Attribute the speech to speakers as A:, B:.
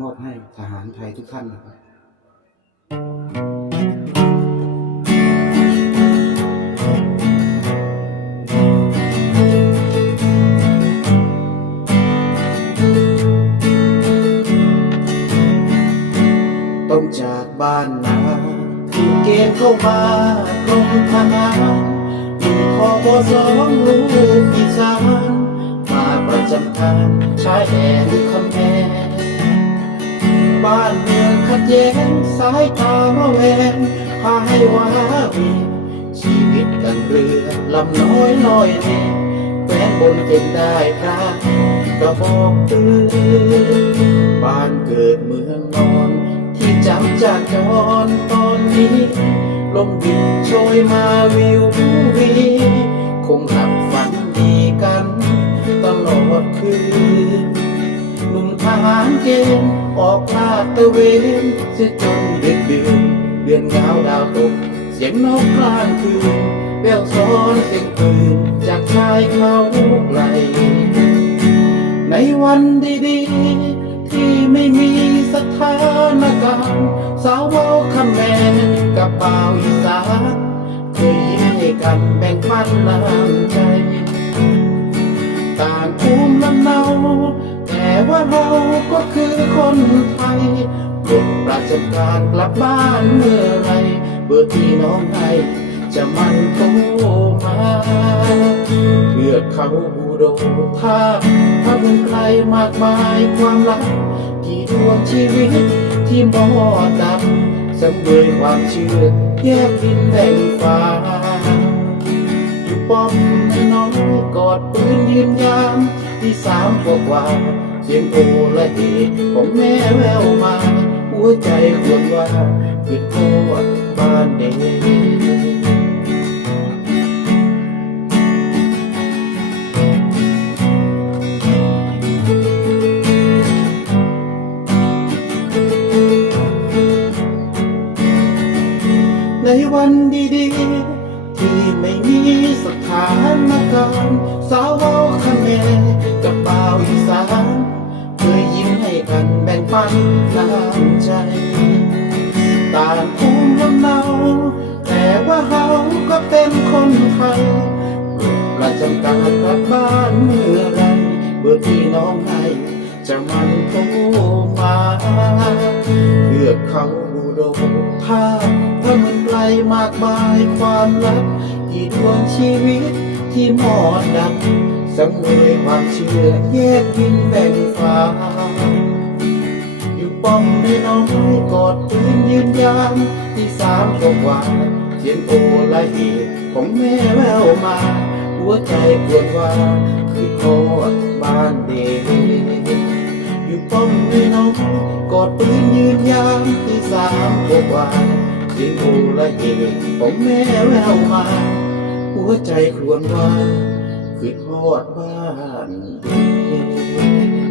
A: มอบให้ทหารไทยทุกท่านนะครับต้องจากบ้านนาถูกเกณฑ์เข้ามากรมทหารอยู่ทบสองลูกอีสานมาประจำการชายแดนคำแหง บ้านเมืองขัดแย้งสายตาระแวงพาให้ว้าวียชีวิตกันเรือลำน้อยลอยเลแคว้นบนเก็บได้พระกระบอกตือบ้านเกิดเมืองนอน ที่จำจากจรตอนนี้ ลมดินโชยมาวิววีคงหลัารเกณฑ์ออกลาดตะเวนเสียจนดึกดื่นเดือนเงาดาวตก เสียงนกกลางคืนแววซ้อนเสียงปืนจากชายเขาไกลในวันดีๆ ที่ไม่มีสถานการณ์สาวเว้าคำแม่กับบ่าวอีสานเคยยิ้มให้กันแบ่งปันน้ำใจ ต่างภูมิลำเนาแต่ว่าเรา ก็คือคนไทยปลดระจำการกลับบ้านเมื่อไรเบอร์ที่น้องให้จะมันโทรมาเพื่อเขาบูโดท่าถ้าเป็นใครมากมายความลับกี่ดวงชีวิตที่มอดับสังเวยความเชื่อแยกดินแบ่งฟ้าอยู่ป้อมน้อยกอดปืนยืนยาม ที่สามกว่ากว่า เสียงโอละเหตุของแม่แววมา หัวใจควรว่าคือโทษบ้านเด็กในวันดีๆ ที่ไม่มีสถานการณ์สาว ปันน้ำใจต่างภูมิลำเนาแต่ว่าเราก็เป็นคนไทยประจำการกลับบ้านเมื่อไรเบอร์ที่น้องให้จะมันโทรมาเลือกเขาบูโดถ้าถ้ามันไกลมากมายความลับกี่ดวงชีวิตที่หมอดดับสังเวยความเชื่อแยกดินแบ่งฟ้า ป้อมในน้อยกอดปืนยืนยามที่สามกว่าเสียงโอละเหตุของแม่แววมา หัวใจปวดว่าคือโคตรบ้านเด็กอยู่ป้อมในน้อยกอดปืนยืนยามที่สามกว่าเสียงโอละเหตุของแม่แววมา หัวใจครวญว่าคือโคตรบ้านด็ก